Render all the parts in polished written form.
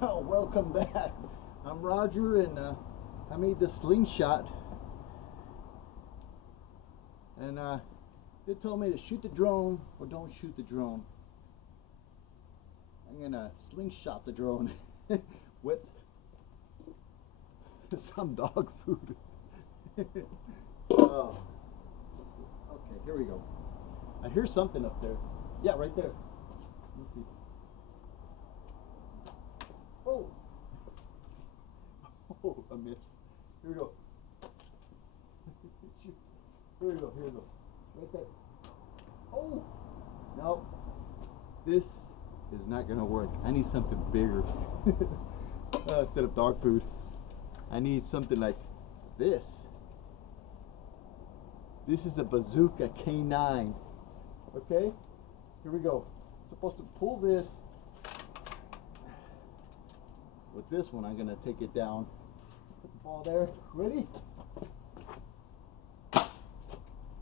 Oh, welcome back. I'm Roger, and I made the slingshot, and they told me to shoot the drone or don't shoot the drone. I'm gonna slingshot the drone with some dog food. Oh. Okay, here we go. I hear something up there. Yeah, right there. Let's see. Oh! Oh, I missed. Here we go. Here we go, here we go. Right there. Oh! No. This is not gonna work. I need something bigger. Instead of dog food. I need something like this. This is a bazooka K9. Okay? Here we go. I'm supposed to pull this. With this one, I'm gonna take it down. Put the ball there. Ready?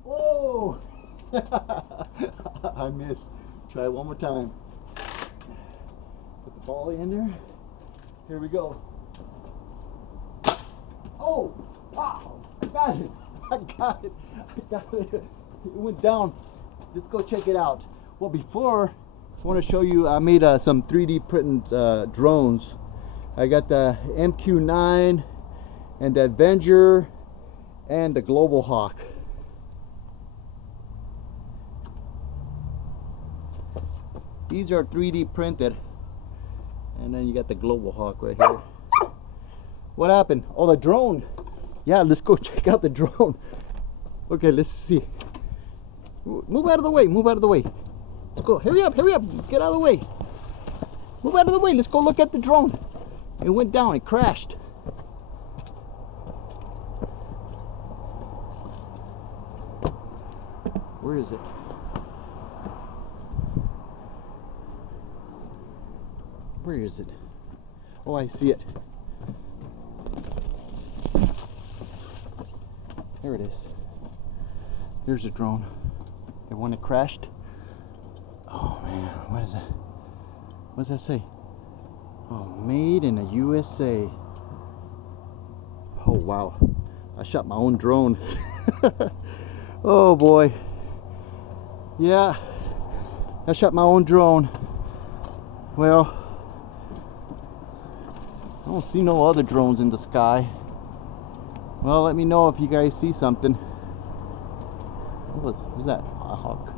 Whoa! I missed. Try it one more time. Put the ball in there. Here we go. Oh! Wow! I got it! I got it! I got it! It went down. Let's go check it out. Well, before, I want to show you, I made some 3D printed drones. I got the MQ-9 and the Avenger and the Global Hawk. These are 3D printed, and then you got the Global Hawk right here. What happened? Oh, the drone. Yeah, let's go check out the drone. Okay, let's see. Move out of the way, move out of the way. Let's go. Hurry up, get out of the way. Move out of the way, let's go look at the drone. It went down, it crashed. Where is it? Where is it? Oh, I see it. There it is. There's a drone. The one that crashed. Oh man, what is that? What does that say? Oh, made in the USA. Oh wow, I shot my own drone. Oh boy. Yeah, I shot my own drone. Well, I don't see no other drones in the sky. Well, let me know if you guys see something. What was that? A hawk.